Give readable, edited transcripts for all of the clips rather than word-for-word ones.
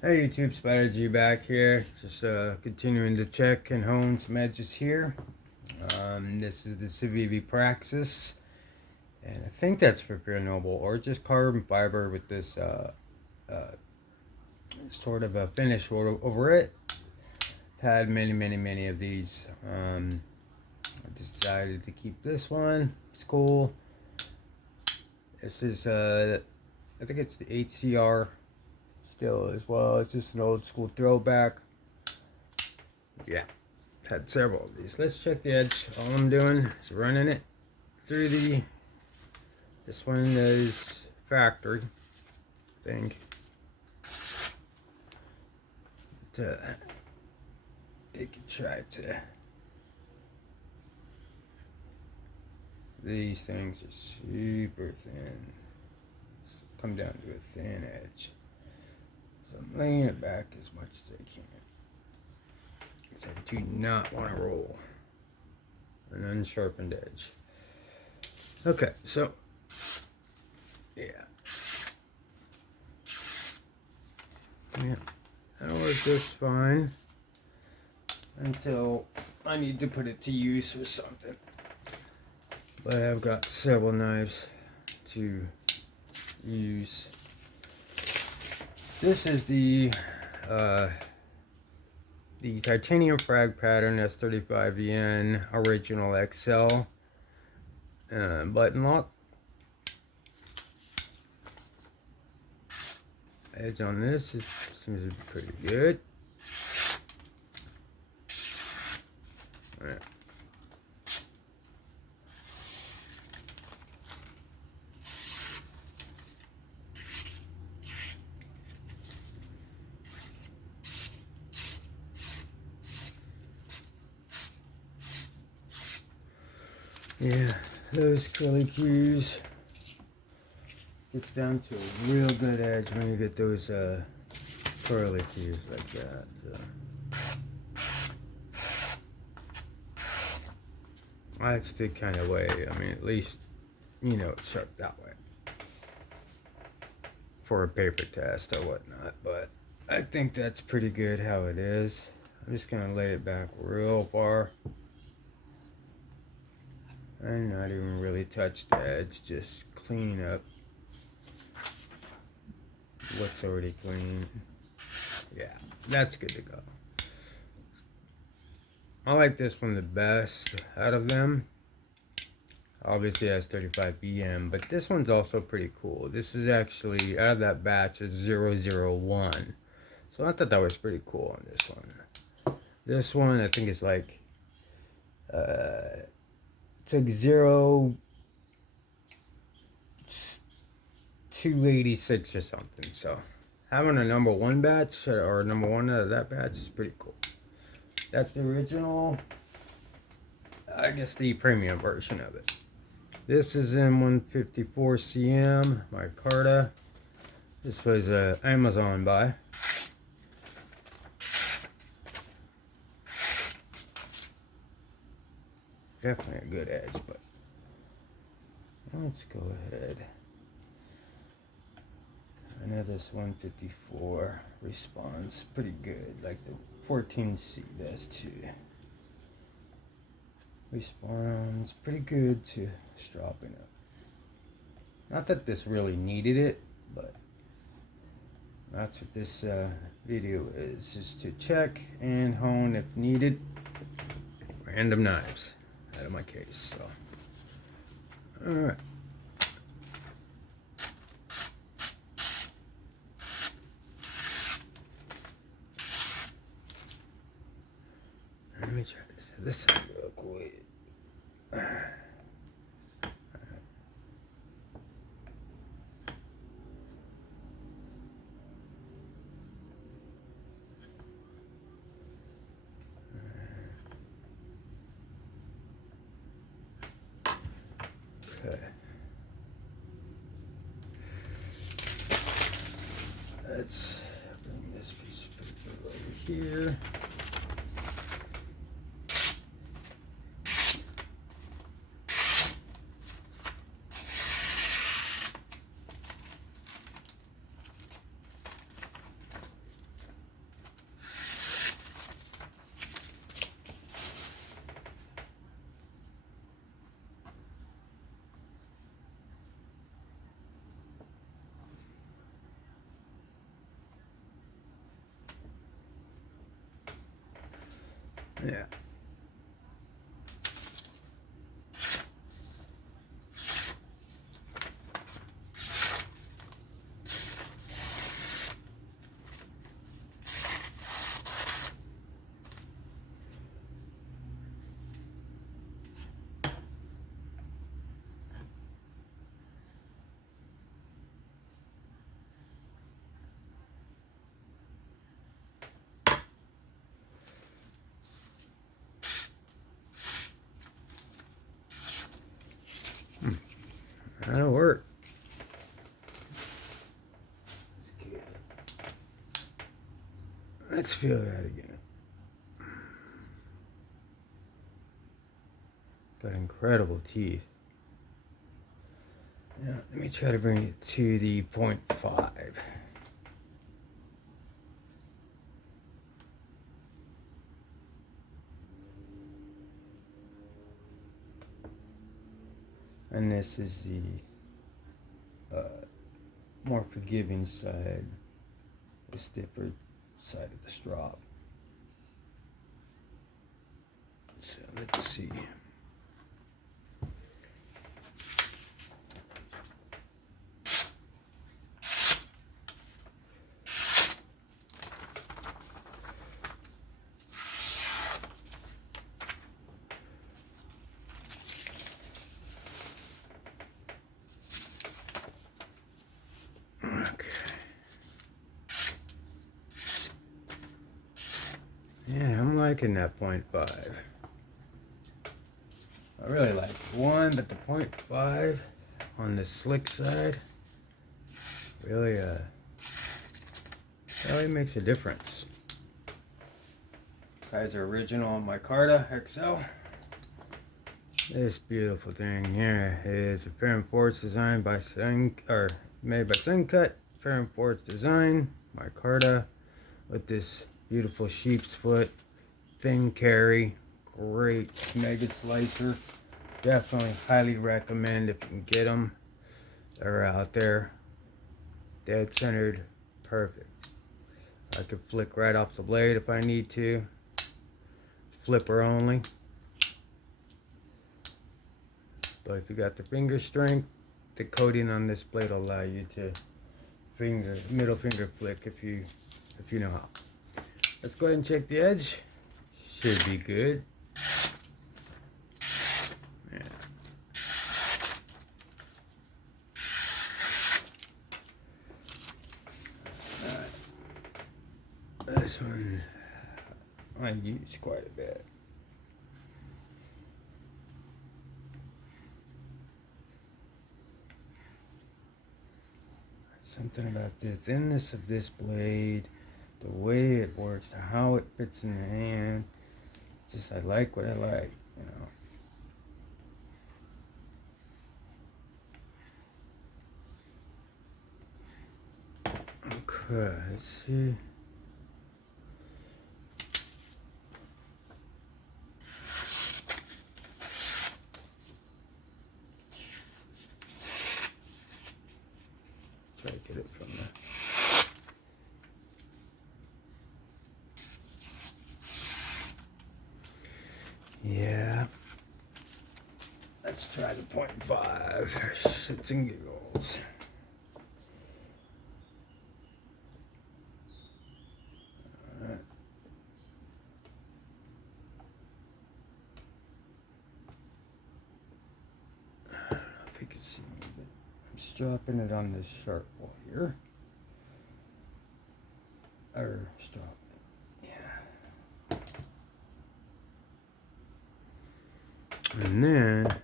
Hey YouTube, Spider G back here. Just continuing to check and hone some edges here. This is the Civivi Praxis, and I think that's for Pure Noble or just carbon fiber with this sort of a finish over it. Had many of these. I decided to keep this one. It's cool. This is I think it's the HCR still as well. It's just an old school throwback. Yeah, had several of these. Let's check the edge. All I'm doing is running it through this one is factory, I think. It can try to. These things are super thin. Come down to a thin edge. So I'm laying it back as much as I can. Because I do not want to roll an unsharpened edge. Okay, so yeah. Yeah, that'll work just fine until I need to put it to use with something. But I've got several knives to use. This is the titanium frag pattern S35VN original XL button lock. Edge on this seems to be pretty good. All right. Yeah, those curly cues gets down to a real good edge when you get those curly cues like that. So. That's the kind of way, I mean, at least, you know, it's sharp that way for a paper test or whatnot, but I think that's pretty good how it is. I'm just gonna lay it back real far and not even really touch the edge, just clean up what's already clean. Yeah, that's good to go. I like this one the best out of them. Obviously it has 35BM, but this one's also pretty cool. This is actually, out of that batch, is 001. So I thought that was pretty cool on this one. This one, I think, is like, took 286 or something. So having a number one batch, or number one out of that batch is pretty cool. That's the original, I guess the premium version of it. This is M154CM, micarta. This was an Amazon buy. Definitely a good edge, but let's go ahead. I know this 154 responds pretty good, like the 14C does too. Responds pretty good to stropping up. Not that this really needed it, but that's what this video is to check and hone if needed random knives out of my case. So, all right. Let me try this side real quick. Okay. Let's bring this piece of paper over here. Yeah. That'll work. Let's feel that again. Got incredible teeth. Now, let me try to bring it to the 0.5. And this is the more forgiving side, the stiffer side of the strop. So let's see. Yeah, I'm liking that 0.5. I really like 1, but the 0.5 on the slick side really makes a difference. Guys, are original Micarta XL. This beautiful thing here is a Ferrum Forge design by made by Suncut. Ferrum Forge design, Micarta, with this beautiful sheep's foot, thin carry, great mega slicer. Definitely highly recommend if you can get them. They're out there, dead centered, perfect. I could flick right off the blade if I need to. Flipper only. But if you got the finger strength, the coating on this blade will allow you to middle finger flick if you know how. Let's go ahead and check the edge. Should be good. Yeah. This one I use quite a bit. Something about the thinness of this blade, the way it works, how it fits in the hand. Just I like what I like, you know. Okay, let's see. Try to get it from there. Yeah. Let's try the 0.5. Shits and giggles. Alright. I don't know if you can see me, but I'm strapping it on this sharp wire. Or strapping it. Yeah. And then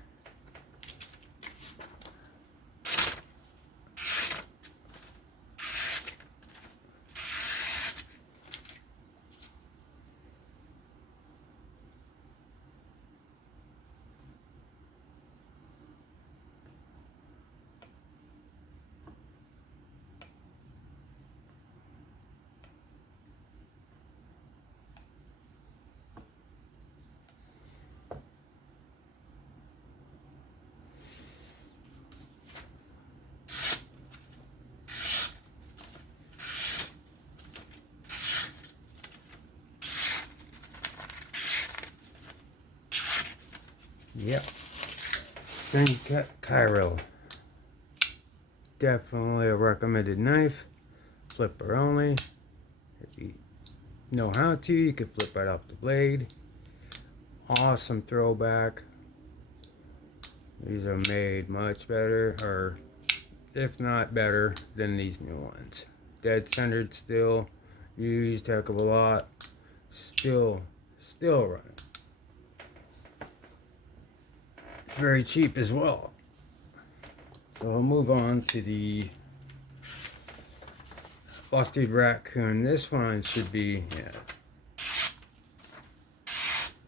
Yep. Sencut Cairo. Definitely a recommended knife. Flipper only. If you know how to, you can flip right off the blade. Awesome throwback. These are made much better, or if not better, than these new ones. Dead centered still. Used heck of a lot. Still running. Very cheap as well. So I'll move on to the Busted Raccoon. This one should be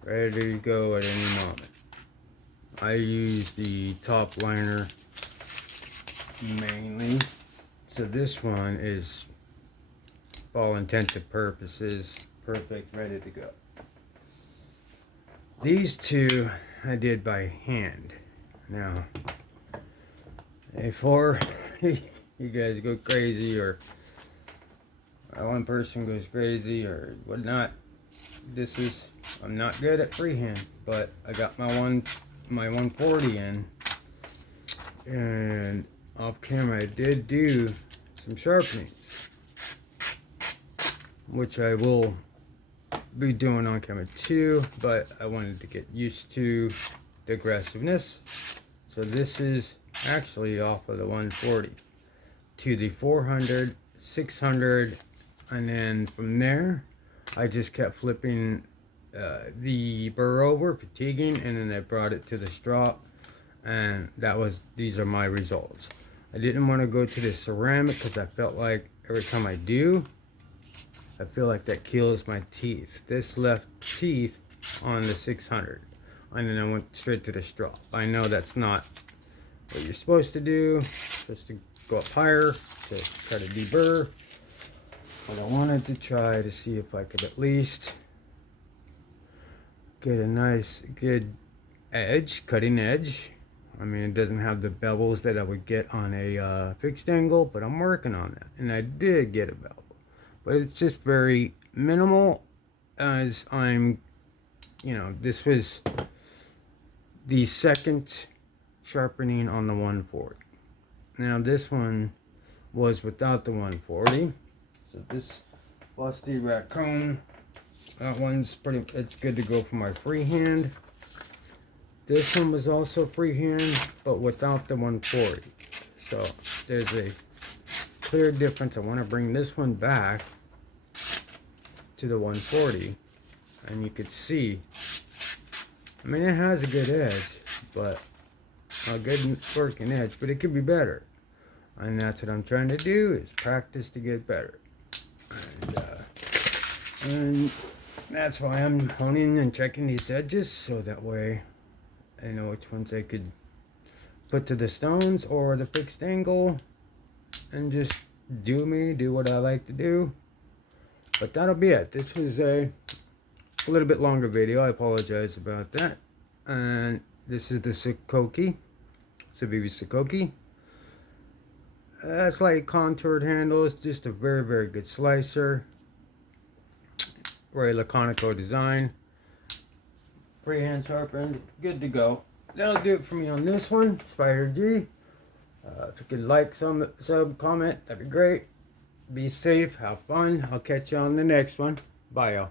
ready to go at any moment. I use the top liner mainly, so this one is, for all intents and purposes, perfect, ready to go. These two I did by hand. Now, before you guys go crazy, or one person goes crazy or whatnot, I'm not good at freehand, but I got my 140 in, and off camera I did do some sharpenings, which I will be doing on camera too, but I wanted to get used to the aggressiveness. So this is actually off of the 140 to the 400, 600, and then from there I just kept flipping the burr over, fatiguing, and then I brought it to the strop, and these are my results. I didn't want to go to the ceramic because I felt like every time I do, I feel like that kills my teeth. This left teeth on the 600, and then I went straight to the strop. I know that's not what you're supposed to do, just to go up higher to try to deburr, but I wanted to try to see if I could at least get a nice good edge, cutting edge. I mean, it doesn't have the bevels that I would get on a fixed angle, but I'm working on that, and I did get a bevel, but it's just very minimal, as I'm, this was the second sharpening on the 140. Now this one was without the 140, so this Busted Raccoon, that one's it's good to go for my freehand. This one was also freehand, but without the 140. So there's a clear difference. I want to bring this one back to the 140, and you could see, I mean, it has a good edge, but a good working edge, but it could be better. And that's what I'm trying to do, is practice to get better. And that's why I'm honing and checking these edges, so that way I know which ones I could put to the stones or the fixed angle, and just do what I like to do. But that'll be it. This was a little bit longer video. I apologize about that. And this is the Sakoki, Civivi Sakoki. Slightly contoured handles, just a very, very good slicer. Very Laconico design. Freehand sharpened, good to go. That'll do it for me on this one, Spider G. If you could like, sub, comment, that'd be great. Be safe, have fun. I'll catch you on the next one. Bye, y'all.